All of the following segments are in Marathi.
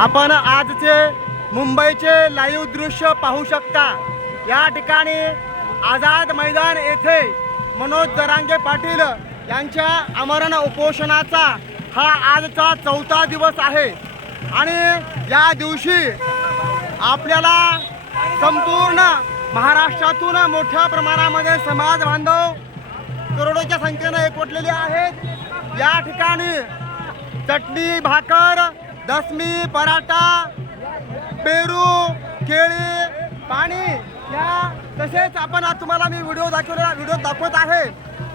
आपण आजचे मुंबईचे लाईव्ह दृश्य पाहू शकता. या ठिकाणी आझाद मैदान येथे मनोज दरांगे पाटील यांच्या आमरण उपोषणाचा हा आजचा चौथा दिवस आहे. आणि या दिवशी आपल्याला संपूर्ण महाराष्ट्रातून मोठ्या प्रमाणामध्ये समाज बांधव करोडोच्या संख्येनं एकवटलेले आहेत. या ठिकाणी चटणी भाकर दसमी पराठा पेरू केळी पाणी या तसेच आपण आज तुम्हाला मी व्हिडिओ दाखवलेला व्हिडिओ दाखवत आहे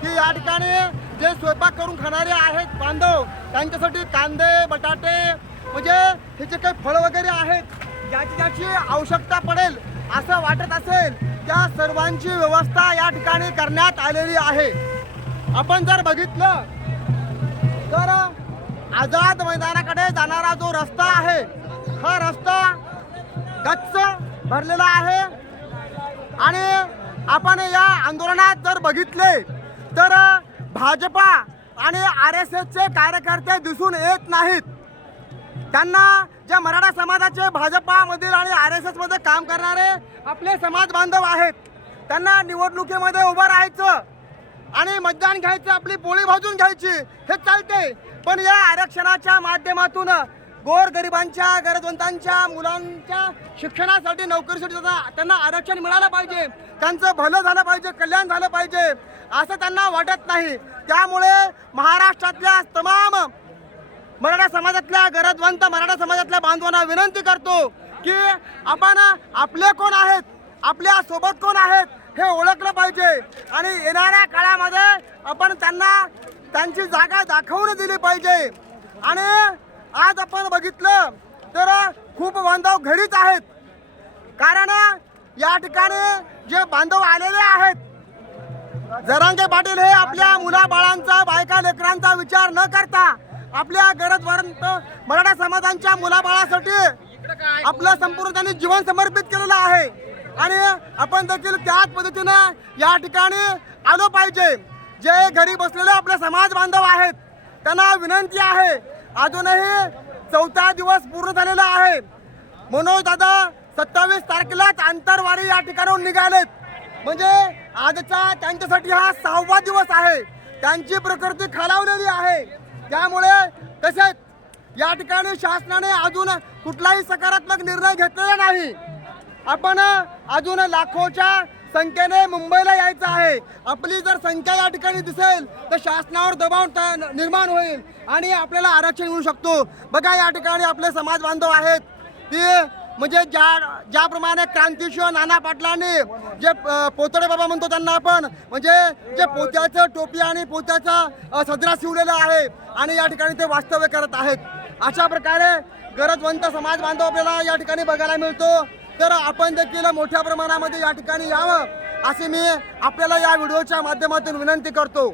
की या ठिकाणी जे स्वयंपाक करून खाणारे आहेत बांधव त्यांच्यासाठी कांदे बटाटे म्हणजे हे जे काही फळं वगैरे आहेत ज्याची ज्याची आवश्यकता पडेल असं वाटत असेल त्या सर्वांची व्यवस्था या ठिकाणी करण्यात आलेली आहे. आपण जर बघितलं तर आझाद मैदानाकडे जाणारा जो रस्ता आहे हा रस्ता गच्च भरलेला आहे. आणि आपण या आंदोलनात जर बघितले तर भाजपा आणि आर एस एसचे कार्यकर्ते दिसून येत नाहीत. त्यांना जे मराठा समाजाचे भाजपामधील आणि आर एस एसमध्ये काम करणारे आपले समाज बांधव आहेत त्यांना निवडणुकीमध्ये उभं राहायचं आणि मतदान घ्यायचं आपली पोळी भाजून घ्यायची हे चालते पण या आरक्षणाच्या माध्यमातून गोरगरिबांच्या गरजवंतांच्या मुलांच्या शिक्षणासाठी नोकरीसाठी त्यांना आरक्षण मिळालं पाहिजे. त्यांचं भलं झालं पाहिजे कल्याण झालं पाहिजे असं त्यांना वाटत नाही. त्यामुळे महाराष्ट्रातल्या तमाम मराठा समाजातल्या गरजवंत मराठा समाजातल्या बांधवांना विनंती करतो की आपण आपले कोण आहेत आपल्यासोबत कोण आहेत हे ओळखलं पाहिजे. आणि येणाऱ्या काळामध्ये आपण त्यांना त्यांची जागा दाखवून दिली पाहिजे. आणि आज आपण बघितलं तर खूप बांधव घरीच आहेत. कारण या ठिकाणी जे बांधव आलेले आहेत जरांगे पाटील हे आपल्या मुला बाळांचा बायका लेकरांचा विचार न करता आपल्या गरजवंत मराठा समाजांच्या मुलाबाळासाठी आपलं संपूर्ण त्यांनी जीवन समर्पित केलेलं आहे. आणि आपण देखील त्याच पद्धतीनं या ठिकाणी आलो पाहिजे. जे घरी बसलेले आपले समाज बांधव आहेत त्यांना विनंती आहे अजूनही चौथा दिवस पूर्ण झालेला आहे. मनोज दादा सत्तावीस तारखेलाच आंतरवारी या ठिकाणाहून निघालेत. म्हणजे आजचा त्यांच्यासाठी हा सहावा दिवस आहे. त्यांची प्रकृती खालावलेली आहे. त्यामुळे तसेच या ठिकाणी शासनाने अजून कुठलाही सकारात्मक निर्णय घेतलेला नाही. आपण अजून लाखोच्या संख्येने मुंबईला यायचं आहे. आपली जर संख्या या ठिकाणी दिसेल तर शासनावर दबाव त- निर्माण होईल आणि आपल्याला आरक्षण मिळू शकतो. बघा या ठिकाणी आपले समाज बांधव आहेत. की म्हणजे ज्या ज्याप्रमाणे क्रांतीशिवाय नाना पाटलांनी जे पोतडे बाबा म्हणतो त्यांना आपण म्हणजे जे पोत्याचं टोपी आणि पोत्याचा सदरा शिवलेला आहे आणि या ठिकाणी ते वास्तव्य करत आहेत. अशा प्रकारे गरजवंत समाज बांधव आपल्याला या ठिकाणी बघायला मिळतो. तर आपण देखील मोठ्या प्रमाणामध्ये या ठिकाणी यावं असे मी आपल्याला या व्हिडिओच्या माध्यमातून विनंती करतो.